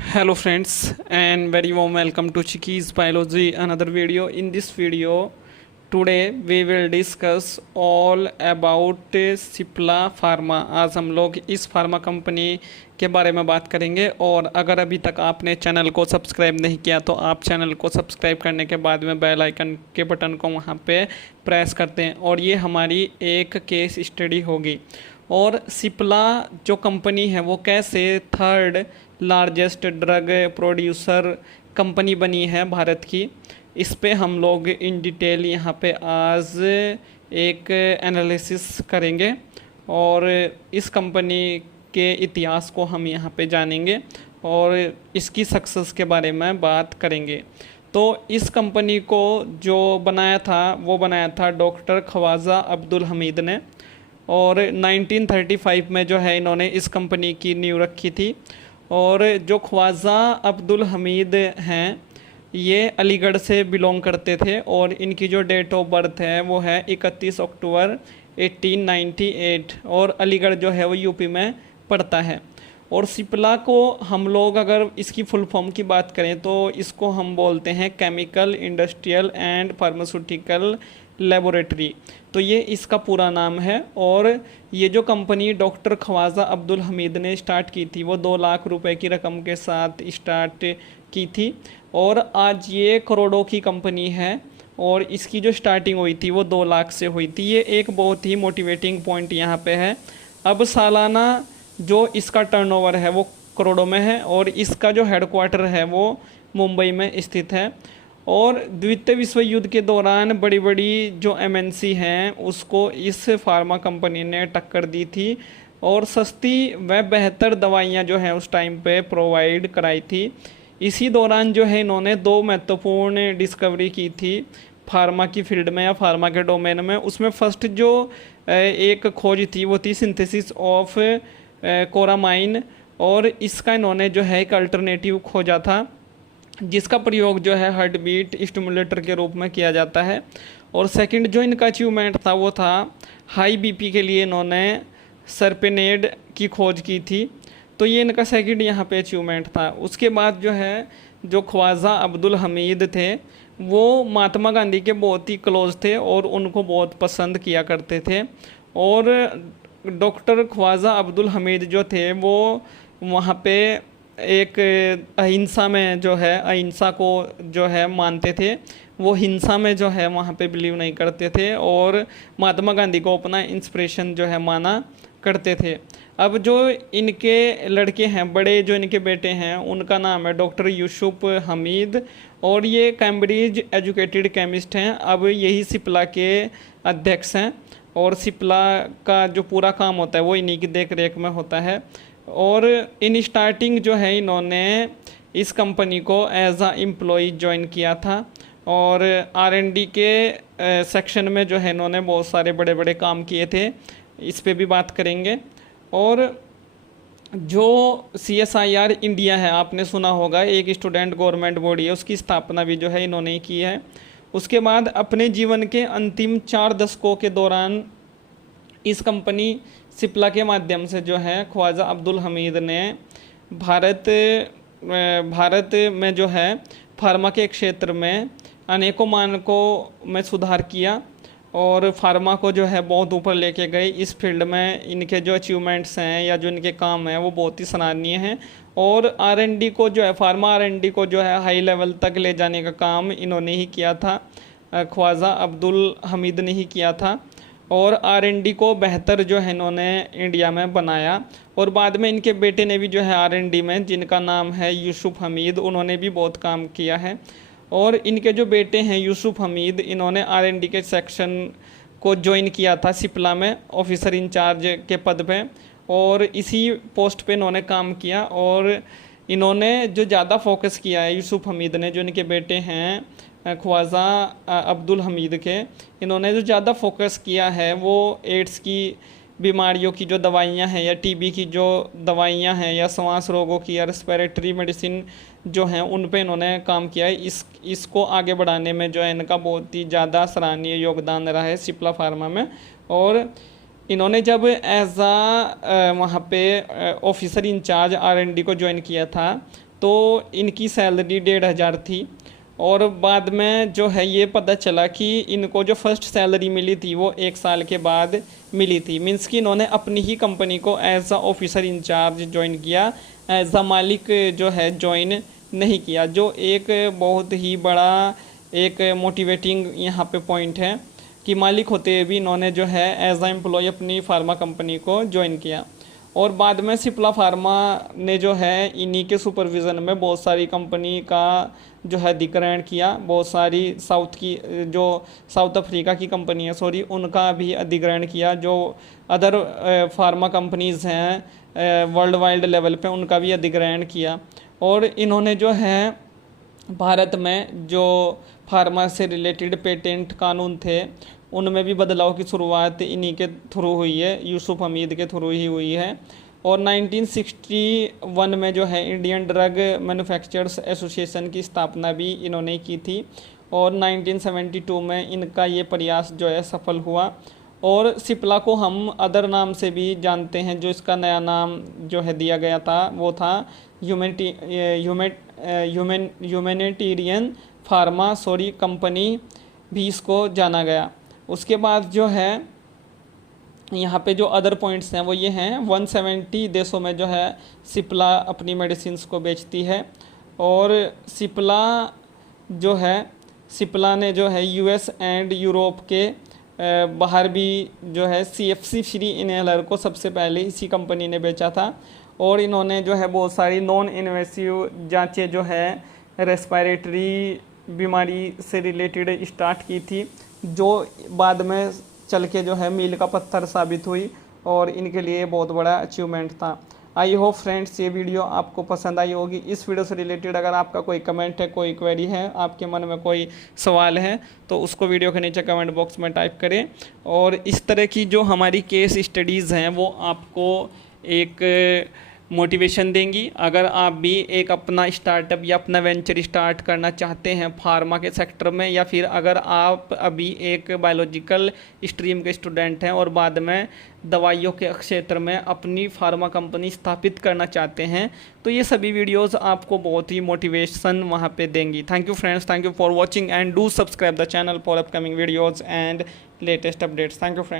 Hello friends and very warm welcome to Chiki's Biology another video. In this video today we will discuss all about Cipla pharma. आज हम लोग इस pharma company के बारे में बात करेंगे और अगर अभी तक आपने चैनल को सब्सक्राइब नहीं किया तो आप चैनल को सब्सक्राइब करने के बाद में बेल आइकन के बटन को वहां पे प्रेस करते हैं और ये हमारी एक केस स्टडी होगी। और सिप्ला जो कंपनी है वो कैसे third largest drug producer company बनी है भारत की, इस पे हम लोग इन डिटेल यहाँ पे आज एक एनालिसिस करेंगे और इस कंपनी के इतिहास को हम यहाँ पे जानेंगे और इसकी सक्सेस के बारे में बात करेंगे। तो इस कंपनी को जो बनाया था वो बनाया था डॉक्टर ख्वाजा अब्दुल हमीद ने और 1935 में जो है इन्होंने इस कंपनी की नींव रखी थी। और जो ख्वाजा अब्दुल हमीद हैं ये अलीगढ़ से बिलोंग करते थे और इनकी जो डेट ऑफ बर्थ है वो है 31 अक्टूबर 1898 और अलीगढ़ जो है वो यूपी में पड़ता है। और सिप्ला को हम लोग अगर इसकी फुल फॉर्म की बात करें तो इसको हम बोलते हैं chemical industrial and pharmaceutical laboratory, तो ये इसका पूरा नाम है। और ये जो कंपनी डॉक्टर ख्वाजा अब्दुल हमीद ने स्टार्ट की थी वो 2 लाख रुपए की रकम के साथ स्टार्ट की थी और आज ये करोड़ों की कंपनी है और इसकी जो स्टार्टिंग हुई थी वो 2 लाख से हुई थी। ये एक बहुत ही मोटिवेटिंग पॉइंट यहाँ पे है। अब सालाना जो इसका टर्नओवर है वो करोड़ों में है और इसका जो हेडक्वार्टर है वो मुंबई में स्थित है। और द्वितीय विश्व युद्ध के दौरान बड़ी बड़ी जो एमएनसी हैं उसको इस फार्मा कंपनी ने टक्कर दी थी और सस्ती व बेहतर दवाइयाँ जो हैं उस टाइम पे प्रोवाइड कराई थी। इसी दौरान जो है इन्होंने 2 महत्वपूर्ण डिस्कवरी की थी फार्मा की फील्ड में या फार्मा के डोमेन में। उसमें फर्स्ट जो एक खोज थी वो थी सिंथेसिस ऑफ कोरामाइन और इसका इन्होंने जो है एक अल्टरनेटिव खोजा था जिसका प्रयोग जो है हार्ट बीट स्टिमुलेटर के रूप में किया जाता है। और सेकंड जो इनका अचीवमेंट था वो था हाई बीपी के लिए इन्होंने सरपेनेड की खोज की थी, तो ये इनका सेकंड यहाँ पे अचीवमेंट था। उसके बाद जो है जो ख्वाजा अब्दुल हमीद थे वो महात्मा गांधी के बहुत ही क्लोज थे और उनको बहुत पसंद किया करते थे। और डॉक्टर ख्वाजा अब्दुल हमीद जो थे वो वहाँ पे एक अहिंसा में जो है अहिंसा को जो है मानते थे, वो हिंसा में जो है वहाँ पे बिलीव नहीं करते थे और महात्मा गांधी को अपना इंस्पिरेशन जो है माना करते थे। अब जो इनके लड़के हैं, बड़े जो इनके बेटे हैं, उनका नाम है डॉक्टर यूसुफ हमीद और ये कैम्ब्रिज एजुकेटेड केमिस्ट हैं। अब यही सिप्ला के अध्यक्ष हैं और सिप्ला का जो पूरा काम होता है वो इन्हीं की देख रेख में होता है। और इन स्टार्टिंग जो है इन्होंने इस कंपनी को एज आ एम्प्लॉय ज्वाइन किया था और आर&डी के सेक्शन में जो है इन्होंने बहुत सारे बड़े बड़े काम किए थे, इस पे भी बात करेंगे। और जो CSIR इंडिया है आपने सुना होगा, एक स्टूडेंट गवर्नमेंट बॉडी है, उसकी स्थापना भी जो है इन्होंने की है। उसके बाद अपने जीवन के अंतिम 4 दशकों के दौरान इस कंपनी सिप्ला के माध्यम से जो है ख्वाजा अब्दुल हमीद ने भारत में जो है फार्मा के क्षेत्र में अनेकों मानकों में सुधार किया और फार्मा को जो है बहुत ऊपर लेके गए। इस फील्ड में इनके जो अचीवमेंट्स हैं या जो इनके काम हैं वो बहुत ही सराहनीय हैं और R&D को जो है फार्मा R&D को जो है हाई लेवल तक ले जाने का काम इन्होंने ही किया था, ख्वाजा अब्दुल हमीद ने ही किया था। और R&D को बेहतर जो है इन्होंने इंडिया में बनाया और बाद में इनके बेटे ने भी जो है R&D में, जिनका नाम है यूसुफ हमीद, उन्होंने भी बहुत काम किया है। और इनके जो बेटे हैं यूसुफ हमीद, इन्होंने R&D के सेक्शन को ज्वाइन किया था सिप्ला में ऑफिसर इंचार्ज के पद पे और इसी पोस्ट पे इन्होंने काम किया। और इन्होंने जो ज़्यादा फोकस किया है यूसुफ हमीद ने, जो इनके बेटे हैं ख्वाजा अब्दुल हमीद के, इन्होंने जो ज़्यादा फोकस किया है वो एड्स की बीमारियों की जो दवाइयाँ हैं या टीबी की जो दवाइयाँ हैं या श्वास रोगों की या रेस्पिरेटरी मेडिसिन जो हैं उन पे इन्होंने काम किया है। इसको आगे बढ़ाने में जो है इनका बहुत ही ज़्यादा सराहनीय योगदान रहा है सिप्ला फार्मा में। और इन्होंने जब एज आ वहाँ पे ऑफिसर इंचार्ज R&D को ज्वाइन किया था तो इनकी सैलरी 1500 थी। और बाद में जो है ये पता चला कि इनको जो फर्स्ट सैलरी मिली थी वो 1 साल के बाद मिली थी। मीन्स कि इन्होंने अपनी ही कंपनी को as a officer in-charge join किया, एज अ मालिक जो है ज्वाइन नहीं किया, जो एक बहुत ही बड़ा एक मोटिवेटिंग यहाँ पे पॉइंट है कि मालिक होते हुए भी इन्होंने जो है एज अ एम्प्लॉय अपनी फार्मा कंपनी को ज्वाइन किया। और बाद में सिप्ला फार्मा ने जो है इन्हीं के सुपरविज़न में बहुत सारी कंपनी का जो है अधिग्रहण किया। बहुत सारी जो साउथ अफ्रीका की कंपनी है सॉरी, उनका भी अधिग्रहण किया। जो अदर फार्मा कंपनीज़ हैं वर्ल्ड वाइड लेवल पे, उनका भी अधिग्रहण किया। और इन्होंने जो है भारत में जो फार्मा से रिलेटेड पेटेंट कानून थे उनमें भी बदलाव की शुरुआत इन्हीं के थ्रू हुई है, यूसुफ हमीद के थ्रू ही हुई है। और 1961 में जो है इंडियन ड्रग मैन्युफैक्चरर्स एसोसिएशन की स्थापना भी इन्होंने की थी। और 1972 में इनका ये प्रयास जो है सफल हुआ। और सिप्ला को हम अदर नाम से भी जानते हैं। जो इसका नया नाम जो है दिया गया था वो था ह्यूमैनिटेरियन फार्मा कंपनी भी इसको जाना गया। उसके बाद जो है यहाँ पे जो अदर पॉइंट्स हैं वो ये हैं, 170 देशों में जो है सिप्ला अपनी मेडिसिन्स को बेचती है। और सिप्ला ने जो है यूएस एंड यूरोप के बाहर भी जो है CFC फ्री इनहेलर को सबसे पहले इसी कंपनी ने बेचा था। और इन्होंने जो है बहुत सारी नॉन इन्वेसिव जांचें जो है रेस्पिरेटरी बीमारी से रिलेटेड स्टार्ट की थी, जो बाद में चल के जो है मील का पत्थर साबित हुई और इनके लिए बहुत बड़ा अचीवमेंट था। आई होप फ्रेंड्स ये वीडियो आपको पसंद आई होगी। इस वीडियो से रिलेटेड अगर आपका कोई कमेंट है, कोई क्वेरी है, आपके मन में कोई सवाल है तो उसको वीडियो के नीचे कमेंट बॉक्स में टाइप करें। और इस तरह की जो हमारी केस स्टडीज़ हैं वो आपको एक मोटिवेशन देंगी। अगर आप भी एक अपना स्टार्टअप या अपना वेंचर स्टार्ट करना चाहते हैं फार्मा के सेक्टर में, या फिर अगर आप अभी एक बायोलॉजिकल स्ट्रीम के स्टूडेंट हैं और बाद में दवाइयों के क्षेत्र में अपनी फार्मा कंपनी स्थापित करना चाहते हैं, तो ये सभी वीडियोस आपको बहुत ही मोटिवेशन वहाँ पे देंगी। Thank you friends, thank you for watching and do subscribe the channel for upcoming videos and latest updates. Thank you friends.